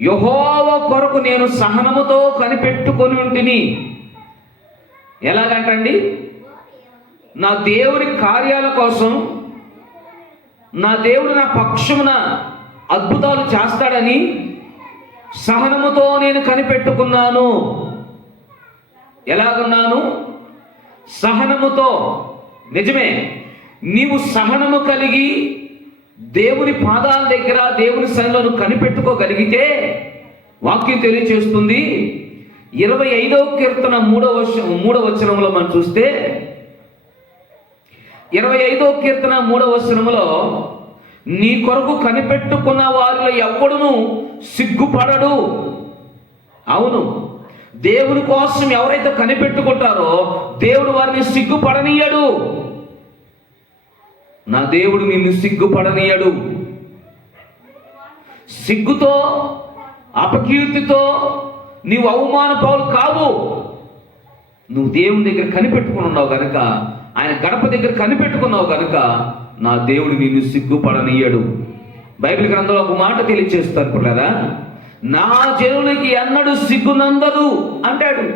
యెహోవా కొరకు నేను సహనముతో కనిపెట్టుకొని ఉంటిని. ఎలాగంటండి? నా దేవుని కార్యాల కోసం, నా దేవుడు నా పక్షమున అద్భుతాలు చేస్తాడని సహనముతో నేను కనిపెట్టుకున్నాను. ఎలాగున్నాను? సహనముతో. నిజమే, నీవు సహనము కలిగి దేవుని పాదాల దగ్గర, దేవుని సన్నిధిలో కనిపెట్టుకోగలిగితే వాక్యం తెలియచేస్తుంది. 25వ కీర్తన 3వ వచనంలో మనం చూస్తే, 25వ కీర్తన 3వ వచనంలో, నీ కొరకు కనిపెట్టుకున్న వారిలో ఎవ్వడును సిగ్గుపడడు. అవును, దేవుని కోసం ఎవరైతే కనిపెట్టుకుంటారో దేవుడు వారిని సిగ్గుపడనీయడు. నా దేవుడు నిన్ను సిగ్గుపడనీయడు. సిగ్గుతో, అపకీర్తితో నీవు అవమాన పాలు కావు. నువ్వు దేవుని దగ్గర కనిపెట్టుకుని ఉన్నావు కనుక, ఆయన గడప దగ్గర కనిపెట్టుకున్నావు కనుక నా దేవుడు నిన్ను సిగ్గుపడనీయడు. బైబిల్ గ్రంథంలో ఒక మాట తెలియచేస్తారు కదా, నా జనులకి ఎన్నడూ సిగ్గునందదు అంటాడు.